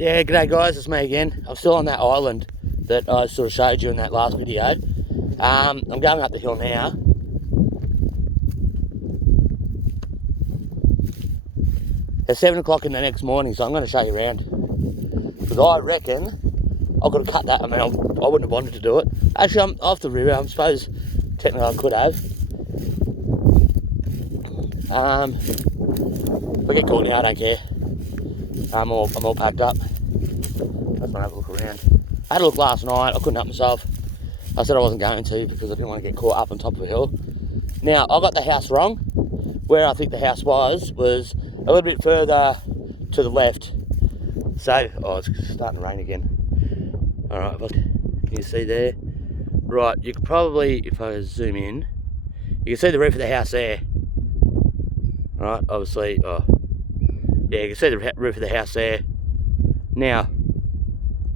Yeah, g'day guys, it's me again. I'm still on that island that I sort of showed you in that last video. I'm going up the hill now. It's 7 o'clock in the next morning, so I'm going to show you around. Because I reckon I could have cut that. I mean, I wouldn't have wanted to do it. Actually, I'm off the river. I suppose technically I could have. If I get caught now, I don't care. I'm all packed up. I just want to have a look around. I had a look last night. I couldn't help myself. I said I wasn't going to because I didn't want to get caught up on top of a hill. Now, I got the house wrong. Where I think the house was a little bit further to the left. So, oh, it's starting to rain again. Alright, can you see there? Right, you could probably, if I zoom in, you can see the roof of the house there. Right, obviously, oh. Yeah, you can see the roof of the house there. Now,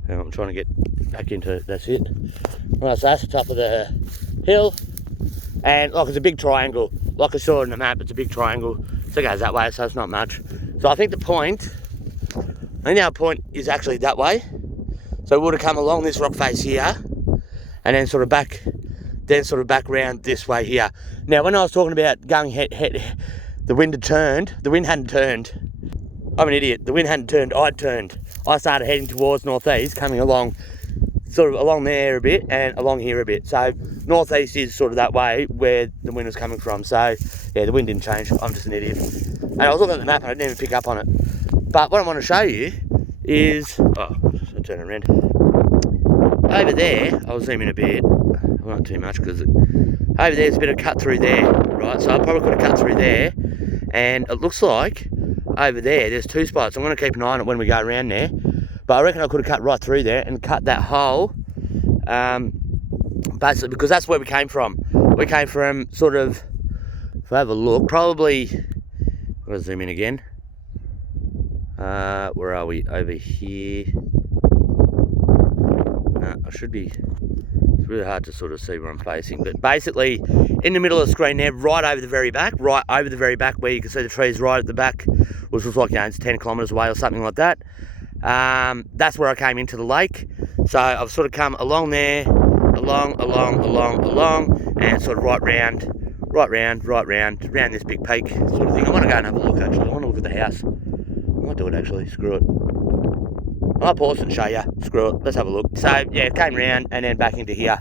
I'm trying to get back into it, that's it. Right, so that's the top of the hill. And like it's a big triangle. Like I saw in the map, it's a big triangle. So it goes that way, so it's not much. So I think the point is actually that way. So we would have come along this rock face here, and then sort of back round this way here. Now, when I was talking about going the wind hadn't turned. I'm an idiot. The wind hadn't turned, I'd turned. I started heading towards northeast, coming along, sort of along there a bit and along here a bit. So northeast is sort of that way where the wind was coming from. So yeah, the wind didn't change. I'm just an idiot. And I was looking at the map and I didn't even pick up on it. But what I want to show you is, I'll turn it around. Over there, I'll zoom in a bit. Not too much because over there's a bit of cut through there, right? So I probably could have cut through there. And it looks like over there's two spots. I'm going to keep an eye on it when we go around there. But I reckon I could have cut right through there and cut that hole. Basically, because that's where we came from. We came from sort of, if I have a look, probably, I'm going to zoom in again. Where are we? Over here. No, I should be, it's really hard to sort of see where I'm facing. But basically, in the middle of the screen there, right over the very back where you can see the trees right at the back, which was like, it's 10 kilometres away or something like that. That's where I came into the lake. So I've sort of come along there, along, and sort of right round this big peak sort of thing. I want to go and have a look actually. I want to look at the house. I might do it actually, screw it. I might pause and show you, screw it, let's have a look. So yeah, it came round and then back into here.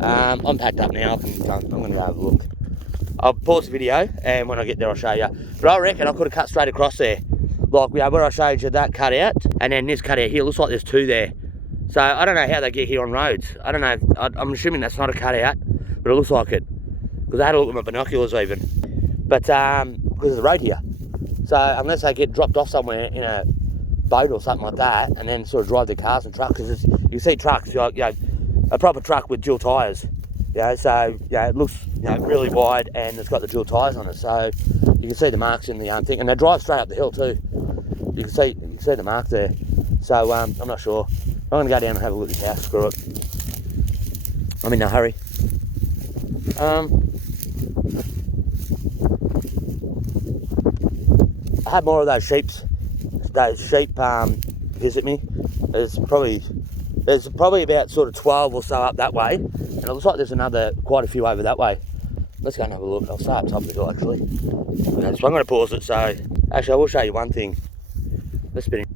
I'm packed up now, I'm going to go have a look. I'll pause the video and when I get there I'll show you. But I reckon I could have cut straight across there. Like where I showed you that cut out, and then this cut out here, looks like there's two there. So I don't know how they get here on roads. I don't know, I'm assuming that's not a cut out, but it looks like it. Because I had a look with my binoculars even. But, because there's a road here. So unless they get dropped off somewhere in a boat or something like that, and then sort of drive their cars and trucks, because you see trucks, a proper truck with dual tyres. So it looks really wide and it's got the dual tyres on it. So you can see the marks in the thing, and they drive straight up the hill too. You can see the mark there. So I'm not sure. I'm going to go down and have a look at this house. Screw it. I'm in no hurry. I had more of those sheep visit me. There's probably about sort of 12 or so up that way, and it looks like there's quite a few over that way. Let's go and have a look. I'll start up top of the hill actually. So I'm going to pause it. So actually I will show you one thing. Let's spin it.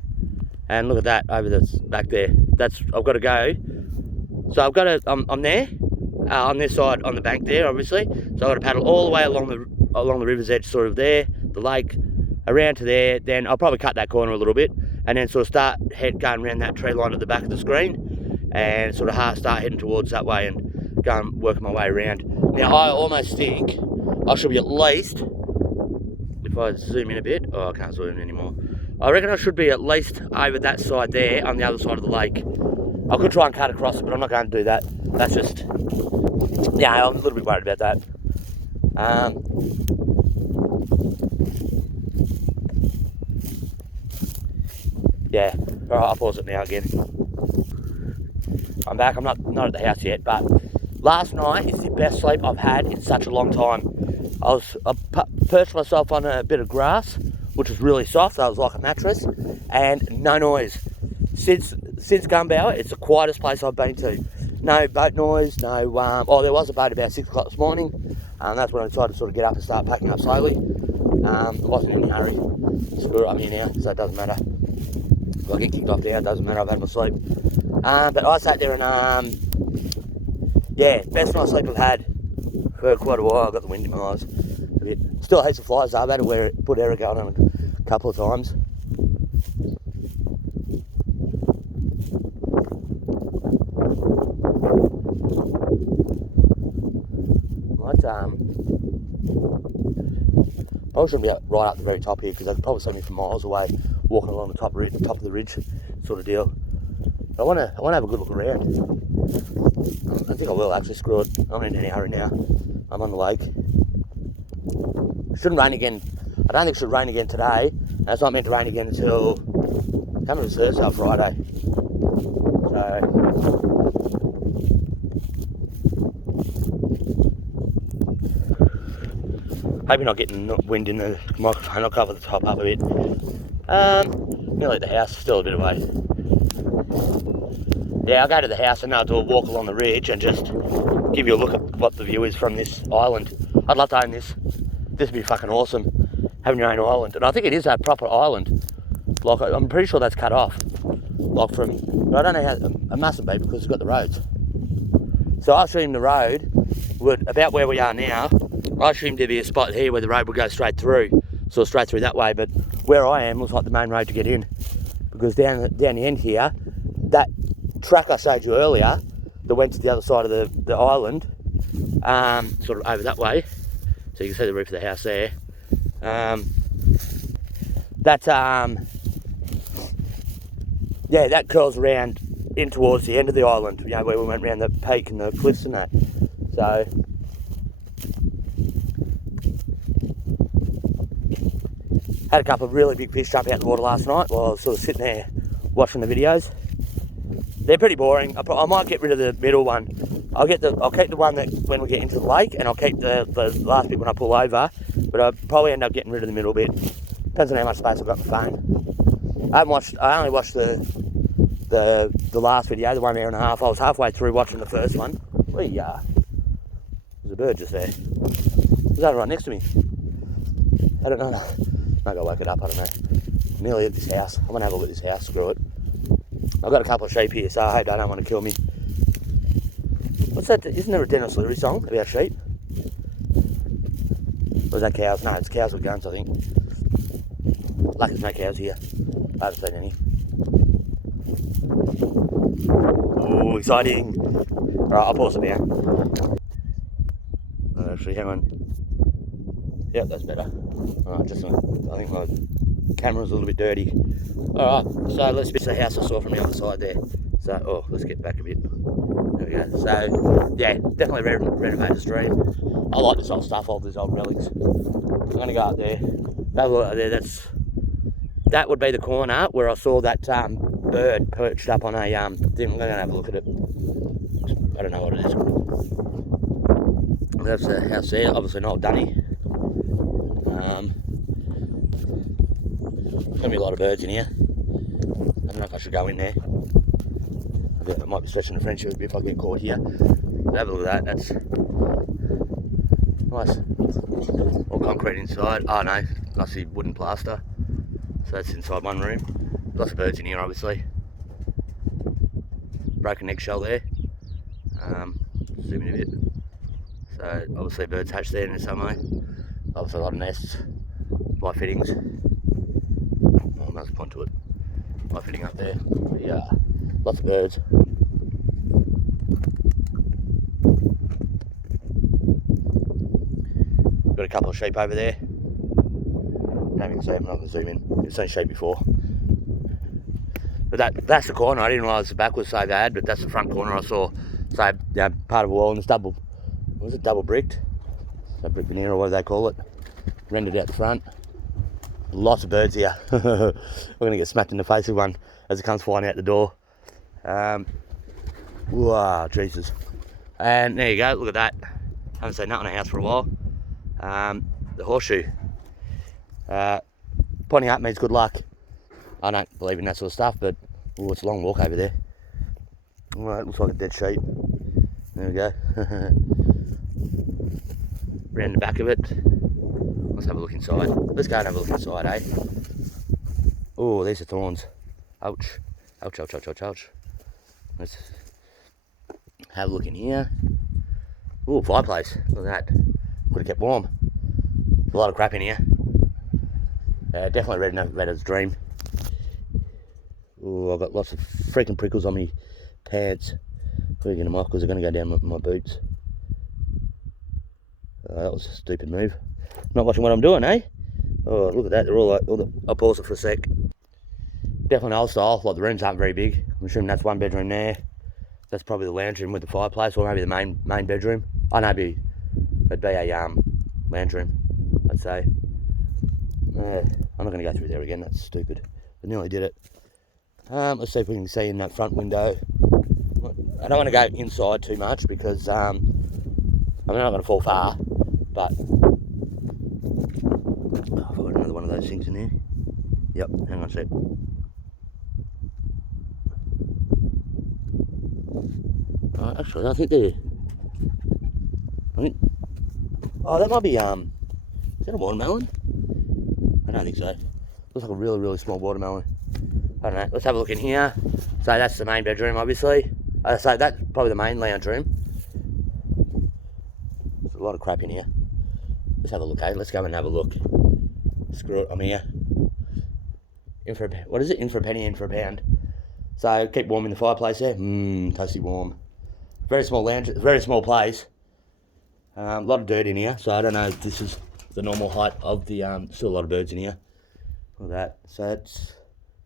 And look at that over the back there. I've got to go. So I'm there on this side on the bank there, obviously. So I've got to paddle all the way along the river's edge, sort of there, the lake, around to there. Then I'll probably cut that corner a little bit, and then sort of start going around that tree line at the back of the screen, and sort of start heading towards that way and go and work my way around. Now I almost think I should be at least, if I zoom in a bit, I can't zoom in anymore. I reckon I should be at least over that side there on the other side of the lake. I could try and cut across it, but I'm not going to do that. That's just, I'm a little bit worried about that. Yeah, alright, I'll pause it now again. I'm back, I'm not at the house yet, but last night is the best sleep I've had in such a long time. I perched myself on a bit of grass, which was really soft, so it was like a mattress, and no noise. since Gunbower, it's the quietest place I've been to. No boat noise, no, oh, there was a boat about 6 o'clock this morning, and that's when I decided to sort of get up and start packing up slowly. I wasn't in a hurry. Screw it, I'm here now, so it doesn't matter. If I get kicked off now, it doesn't matter, I've had my sleep. But I sat there and, yeah, best night's sleep I've had for quite a while. I got the wind in my eyes a bit. Still heaps of flies though. I've had to put aerogel on a couple of times. I shouldn't be right up the very top here because they could probably see me from miles away walking along the top of the ridge sort of deal. But I want to have a good look around. I think I will actually. Screw it. I'm in any hurry now. I'm on the lake. It shouldn't rain again. I don't think it should rain again today. And it's not meant to rain again until coming to Thursday or Friday. So hope you're not getting wind in the microphone. I'll cover the top up a bit. Nearly at the house, still a bit away. Yeah, I'll go to the house and I'll do a walk along the ridge and just give you a look at what the view is from this island. I'd love to own this. This would be fucking awesome, having your own island. And I think it is a proper island. Like, I'm pretty sure that's cut off. Like from, but I don't know how, it mustn't be because it's got the roads. So I assume the road would, about where we are now, I assumed there'd be a spot here where the road would go straight through, sort of straight through that way, but where I am looks like the main road to get in, because down the end here, that track I showed you earlier, that went to the other side of the island, sort of over that way, so you can see the roof of the house there, yeah, that curls around in towards the end of the island, you know, where we went around the peak and the cliffs and that, so had a couple of really big fish jump out the water last night while I was sort of sitting there watching the videos. They're pretty boring. I might get rid of the middle one. I'll keep the one that when we get into the lake, and I'll keep the last bit when I pull over. But I'll probably end up getting rid of the middle bit. Depends on how much space I've got on my phone. I only watched the last video, the 1 hour and a half. I was halfway through watching the first one. There's a bird just there. Was that right next to me? I don't know. Maybe I'll wake it up, I don't know. I'm nearly at this house. I'm going to have a look at this house, screw it. I've got a couple of sheep here, so I hope they don't want to kill me. What's that? Isn't there a Dennis Leary song about sheep? Or is that cows? No, it's cows with guns, I think. Lucky there's no cows here. I haven't seen any. Oh, exciting. Alright, I'll pause it now. Actually, hang on. Yep, that's better. Alright, I think my camera's a little bit dirty. Alright, so let's fix the house I saw from the other side there. So, let's get back a bit. There we go. So, yeah, definitely renovate the stream. I like this old stuff, all these old relics. I'm going to go up there. That look there, that would be the corner where I saw that bird perched up on a thing. I'm going to have a look at it. I don't know what it is. That's the house there, obviously an old dunny. There's going to be a lot of birds in here. I don't know if I should go in there. I might be stretching the friendship a bit if I get caught here. But have a look at that, that's nice. All concrete inside. Oh no, I see wooden plaster. So that's inside one room. Lots of birds in here obviously. Broken eggshell there. Zoom in a bit. So obviously birds hatch there in some way. Obviously a lot of nests. Light fittings. Oh, there's a point to it. Light fitting up there. Yeah. Lots of birds. Got a couple of sheep over there. Don't even see them, I'm not going to zoom in. You've seen sheep before. But that's the corner. I didn't realise the back was so bad, but that's the front corner I saw. So, part of a wall and it's double, was it double bricked? So brick veneer or what do they call it? Rendered out the front. Lots of birds here. We're going to get smacked in the face with one as it comes flying out the door. Wow, Jesus. And there you go, look at that. Haven't seen that on a house for a while. The horseshoe. Pointing up means good luck. I don't believe in that sort of stuff, but Oh, it's a long walk over there. Alright, looks like a dead sheep. There we go. Round the back of it. Let's have a look inside. Let's go and have a look inside, eh? Oh, these are thorns. Ouch. Ouch, ouch, ouch, ouch, ouch. Let's have a look in here. Oh, fireplace. Look at that. Could have kept warm. There's a lot of crap in here. Definitely red as a dream. Oh, I've got lots of freaking prickles on me pants. We're getting them off because they're going to go down my boots. That was a stupid move. Not watching what I'm doing, eh? Oh, look at that. They're all like... I'll pause it for a sec. Definitely old style. Like, the rooms aren't very big. I'm assuming that's one bedroom there. That's probably the lounge room with the fireplace, or maybe the main bedroom. Oh, no, it'd be a lounge room, I'd say. I'm not going to go through there again. That's stupid. I nearly did it. Let's see if we can see in that front window. I don't want to go inside too much because I'm not going to fall far, but I've got another one of those things in there. Yep, hang on a sec. Actually, I think oh, that might be, is that a watermelon? I don't think so. Looks like a really, really small watermelon. I don't know. Let's have a look in here. So that's the main bedroom, obviously. So that's probably the main lounge room. There's a lot of crap in here. Let's have a look, eh? Let's go and have a look. Screw it, I'm here. What is it? In for a penny, in for a pound. So keep warm in the fireplace there. Toasty warm. Very small lounge, very small place. A lot of dirt in here, so I don't know if this is the normal height of the, still a lot of birds in here. Look at that. So that's,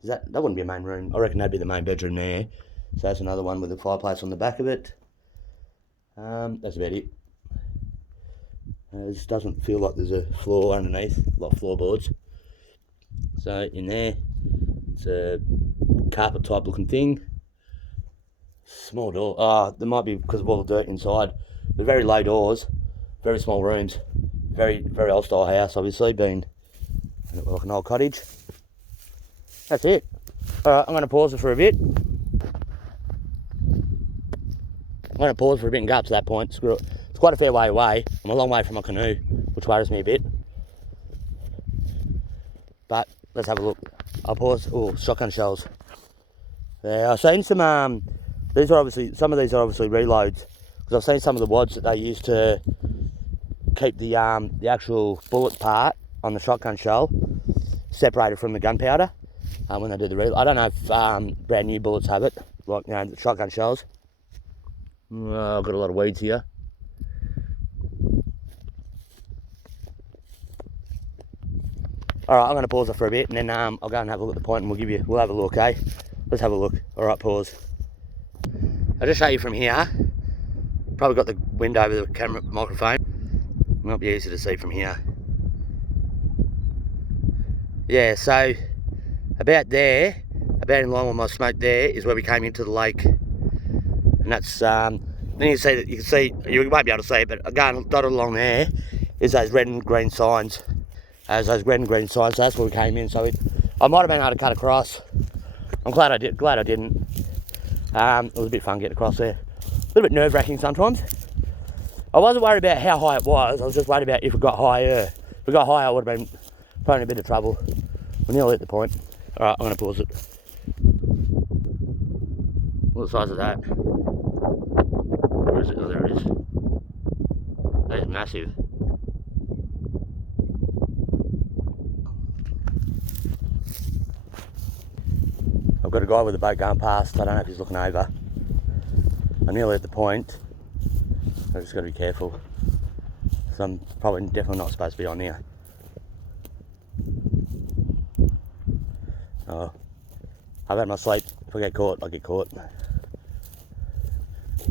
that wouldn't be a main room. I reckon that'd be the main bedroom there. So that's another one with a fireplace on the back of it. That's about it. This doesn't feel like there's a floor underneath, a lot of floorboards. So in there, it's a carpet type looking thing. Small door. There might be because of all the dirt inside. They're very low doors, very small rooms. Very, very old style house, obviously, being like an old cottage. That's it. Alright, I'm going to pause it for a bit. I'm going to pause for a bit and go up to that point. Screw it. It's quite a fair way away. I'm a long way from my canoe, which worries me a bit. But let's have a look. I'll pause. Oh, shotgun shells. Yeah, I've seen some. These are obviously, some of these are obviously reloads, because I've seen some of the wads that they use to keep the actual bullet part on the shotgun shell separated from the gunpowder when they do the reload. I don't know if brand new bullets have it, like, you know, the shotgun shells. Oh, I've got a lot of weeds here. Alright, I'm going to pause it for a bit, and then I'll go and have a look at the point, and we'll have a look, eh? Let's have a look. Alright, pause. I'll just show you from here. Probably got the wind over the camera microphone. Might be easy to see from here. Yeah, so about there, about in line with my smoke there, is where we came into the lake. And that's, then you can see, you won't be able to see it, but going dotted along there is those red and green signs. So that's where we came in. So I might have been able to cut across. I'm glad I didn't. It was a bit fun getting across there. A little bit nerve-wracking sometimes. I wasn't worried about how high it was. I was just worried about if it got higher. If it got higher, I would have been probably in a bit of trouble. We're nearly at the point. All right, I'm going to pause it. What size is that? Where is it? Oh, there it is. That is massive. I've got a guy with a boat going past. I don't know if he's looking over. I'm nearly at the point. I've just got to be careful. So I'm probably definitely not supposed to be on here. Oh, I've had my sleep. If I get caught, I get caught.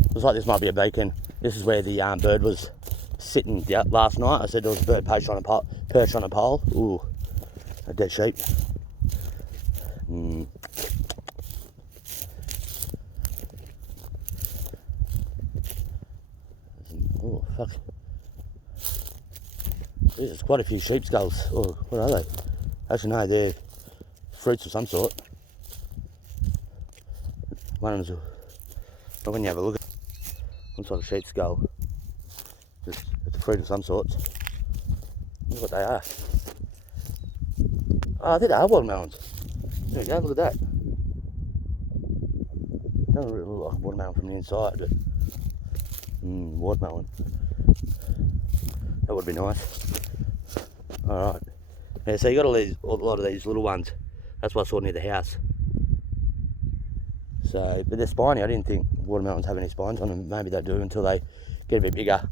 Looks like this might be a beacon. This is where the bird was sitting last night. I said there was a bird perched on a pole. Ooh, a dead sheep. Oh, fuck. There's quite a few sheep skulls. Oh, what are they? Actually, no, they're fruits of some sort. One of them's when you have a look, looks like a sheep's skull. It's a fruit of some sort. Look what they are. Oh, I think they are watermelons. There we go, look at that. Doesn't really look like a watermelon from the inside, but watermelon. That would be nice. Alright. Yeah, so you got a lot of these little ones. That's what I saw near the house. So, but they're spiny. I didn't think watermelons have any spines on them. Maybe they do until they get a bit bigger.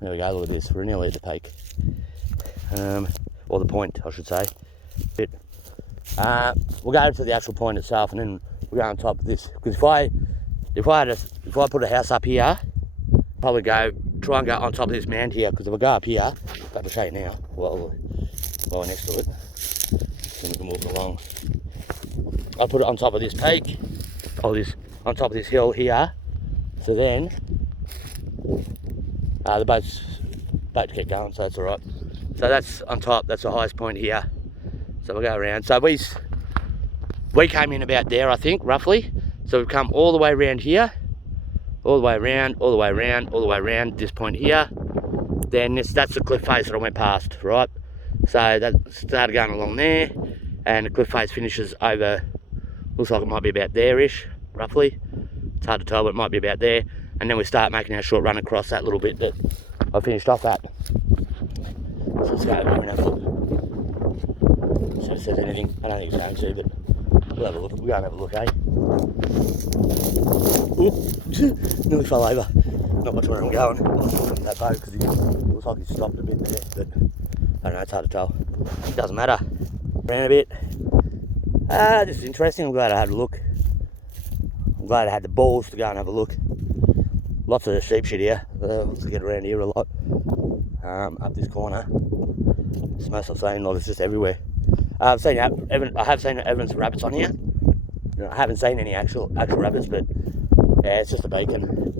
There we go, look at this. We're nearly at the peak. Or the point, I should say. But, we'll go to the actual point itself, and then we'll go on top of this. Because if I put a house up here, probably try and go on top of this mound here. Because if I go up here, I'll show you now. While we're next to it, then we can walk along. I'll put it on top of this peak, on top of this hill here. So then, the boats keep going, so that's all right. So that's on top. That's the highest point here. So we'll go around. So we came in about there, I think, roughly. So we've come all the way around here, all the way around, all the way around, all the way around this point here. Then that's the cliff face that I went past, right? So that started going along there, and the cliff face finishes over. Looks like it might be about there-ish, roughly. It's hard to tell, but it might be about there. And then we start making our short run across that little bit that I finished off at. So let's go over and have a look. See if there's anything. I don't think it's going to, but we'll have a look. We'll go and have a look, eh? Ooh, nearly fell over. Not much where I'm going. I was looking at that boat because it looks like he stopped a bit there, but I don't know, it's hard to tell. It doesn't matter. Ran a bit. This is interesting. I'm glad I had a look. I'm glad I had the balls to go and have a look. Lots of sheep shit here. To get around here a lot. Up this corner. It's most I've seen, like it's just everywhere. I have seen evidence of rabbits on here. I haven't seen any actual rabbits, but yeah, it's just a beacon.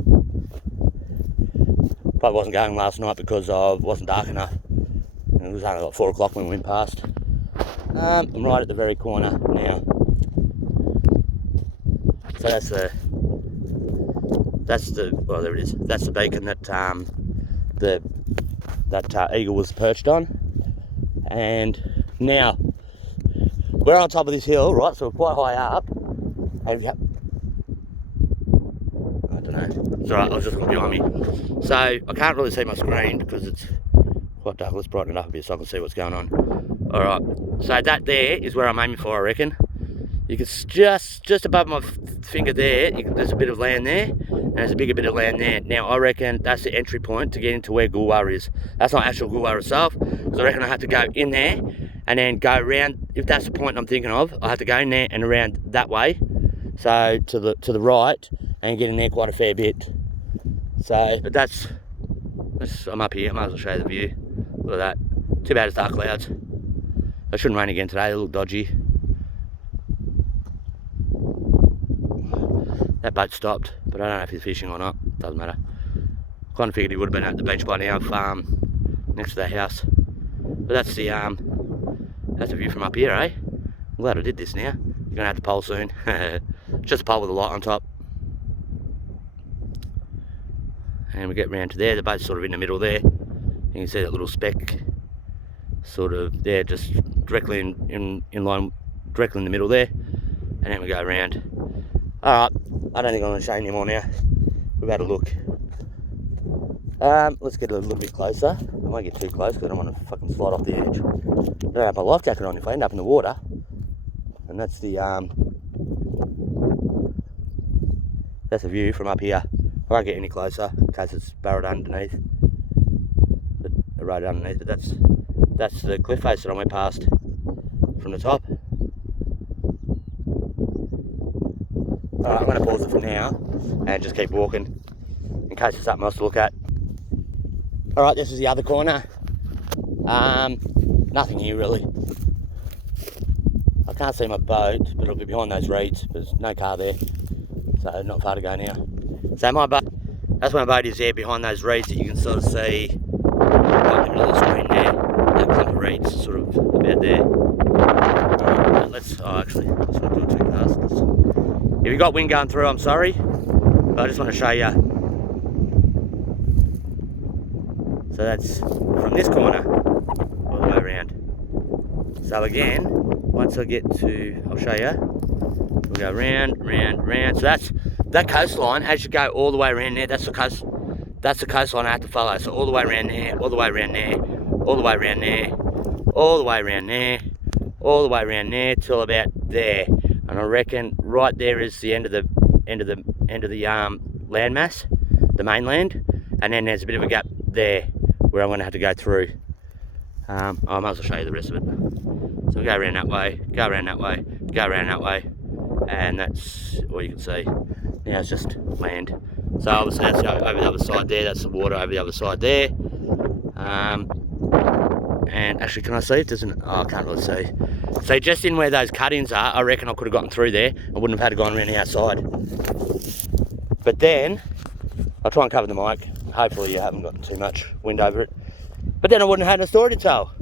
Probably wasn't going last night because it wasn't dark enough. It was only like 4 o'clock when we went past. I'm right at the very corner now. So well, there it is. That's the beacon that eagle was perched on. And now we're on top of this hill, right? So we're quite high up. And I don't know. It's alright. I was just looking behind me. So I can't really see my screen because it's quite dark. Let's brighten it up a bit so I can see what's going on. Alright, so that there is where I'm aiming for, I reckon. You can just above my finger there, there's a bit of land there, and there's a bigger bit of land there. Now, I reckon that's the entry point to get into where Gulwar is. That's not actual Gulwar itself, so I reckon I have to go in there, and then go around. If that's the point I'm thinking of, I have to go in there and around that way, so to the right, and get in there quite a fair bit. So, but I'm up here, I might as well show you the view. Look at that. Too bad it's dark clouds. It shouldn't rain again today, they look dodgy. That boat stopped, but I don't know if he's fishing or not, doesn't matter. Kind of figured he would have been at the beach by now, next to that house. But that's the view from up here, eh? I'm glad I did this now. You're gonna have to pole soon. Just a pole with a light on top. And we get round to there, the boat's sort of in the middle there. You can see that little speck sort of there, just directly in line, directly in the middle there, and then we go around. Alright, I don't think I'm going to show you any more now. We've had a look. Let's get a little bit closer. I won't get too close because I don't want to fucking slide off the edge. I don't have my life jacket on if I end up in the water. And that's the view from up here. I won't get any closer in case it's burrowed underneath. Right underneath, but that's the cliff face that I went past from the top. Alright, I'm going to pause it for now and just keep walking in case there's something else to look at. Alright, this is the other corner. Nothing here really. I can't see my boat, but it'll be behind those reeds. There's no car there, so not far to go now. So my boat, that's my boat is there behind those reeds that you can sort of see right in the middle of the screen there. That clump of reeds, sort of about there. Let's not do it too fast. If you got wind going through, I'm sorry, but I just want to show you. So that's from this corner all the way around. So again, once I get to, I'll show you, we'll go round, round, round. So that's that coastline. As you go all the way around there, that's the coastline I have to follow. So all the way around there, all the way around there, all the way around there, all the way around there, all the way around there till about there. And I reckon right there is the end of the landmass, the mainland, and then there's a bit of a gap there where I'm going to have to go through. I might as well show you the rest of it. So we go around that way, go around that way, go around that way, and that's all you can see. Now it's just land. So obviously that's over the other side there, that's the water over the other side there. And actually, can I see it? Doesn't, oh, I can't really see. So just in where those cut-ins are, I reckon I could have gotten through there. I wouldn't have had to go around the outside. But then, I'll try and cover the mic. Hopefully you haven't gotten too much wind over it. But then I wouldn't have had a story to tell.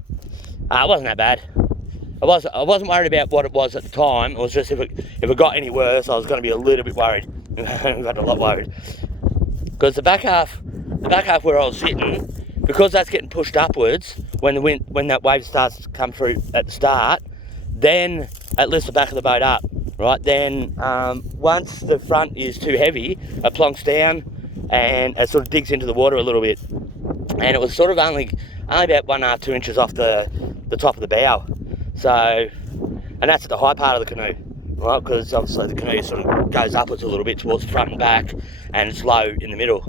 It wasn't that bad. I wasn't worried about what it was at the time. It was just if it got any worse, I was going to be a little bit worried. I got a lot worried. Because the back half where I was sitting, because that's getting pushed upwards, when that wave starts to come through at the start, then it lifts the back of the boat up, right? Then once the front is too heavy, it plonks down and it sort of digs into the water a little bit. And it was sort of only about 1.5 to 2 inches off the top of the bow. So, and that's at the high part of the canoe, right? Because obviously the canoe sort of goes upwards a little bit towards the front and back, and it's low in the middle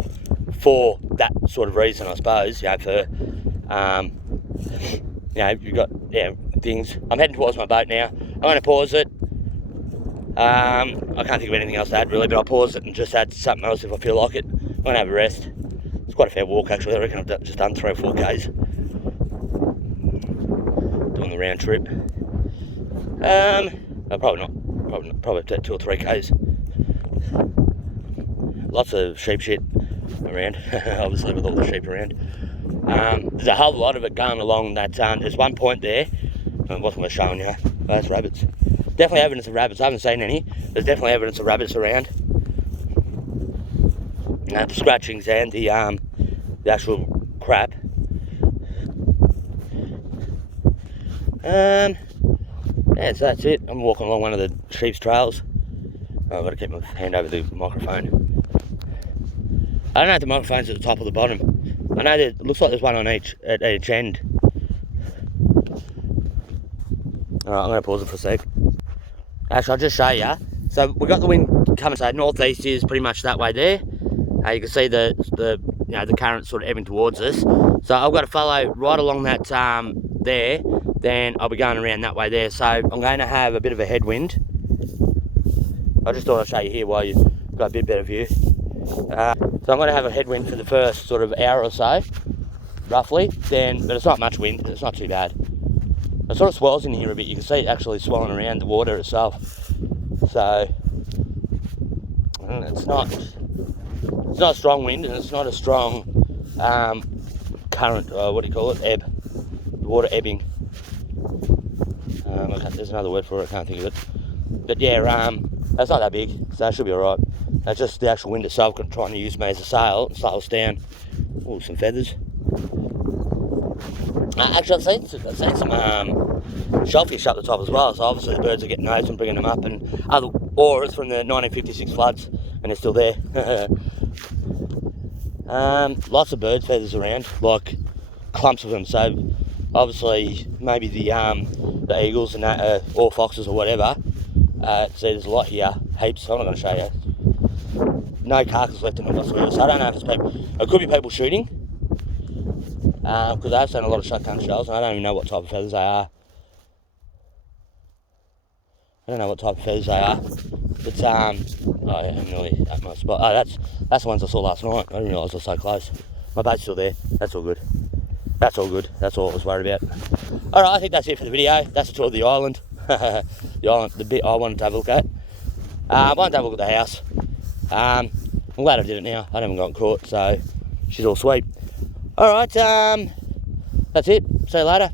for that sort of reason, I suppose. You know, for you know, you've got things. I'm heading towards my boat now. I'm going to pause it. I can't think of anything else to add really, but I'll pause it and just add something else if I feel like it. I'm going to have a rest. It's quite a fair walk actually. I reckon I've just done 3 or 4 k's doing the round trip. Probably not. Probably 2 or 3 k's. Lots of sheep shit around, obviously with all the sheep around. There's a whole lot of it going along that. There's one point there. What's I showing you? Oh, that's rabbits. Definitely evidence of rabbits. I haven't seen any. There's definitely evidence of rabbits around. The scratchings and the actual crap. Yeah, so that's it. I'm walking along one of the sheep's trails. I've got to keep my hand over the microphone. I don't know if the microphone's at the top or the bottom. I know that it looks like there's one on at each end. Alright, I'm going to pause it for a sec. Actually, I'll just show you. So we've got the wind coming, so northeast is pretty much that way there. You can see the current sort of ebbing towards us. So I've got to follow right along that there. Then I'll be going around that way there. So I'm going to have a bit of a headwind. I just thought I'd show you here while you've got a bit better view. So I'm going to have a headwind for the first sort of hour or so, roughly. But it's not much wind. It's not too bad. It sort of swells in here a bit. You can see it actually swelling around the water itself. So it's not a strong wind, and it's not a strong current. What do you call it? Ebb. The water ebbing. There's another word for it. I can't think of it. But yeah, that's not that big, so it should be all right. That's just the actual wind itself trying to use me as a sail. It sails down. Oh, some feathers. Actually, I've seen some shellfish up the top as well. So obviously the birds are getting those and bringing them up, and or it's from the 1956 floods, and they're still there. Lots of bird feathers around, like clumps of them. So obviously maybe the eagles and that, or foxes or whatever. See, there's a lot here, heaps. I'm not going to show you. No carcass left in it whatsoever. So I don't know if it's people. It could be people shooting. Because I've seen a lot of shotgun shells, and I don't even know what type of feathers they are. It's oh yeah, I'm nearly at my spot. Oh, that's the ones I saw last night. I didn't realise I was so close. My boat's still there. That's all good. That's all good. That's all I was worried about. Alright, I think that's it for the video. That's a tour of the island. The bit I wanted to have a look at. I wanted to have a look at the house. I'm glad I did it now. I haven't gotten caught, so she's all sweet. Alright, that's it. See you later.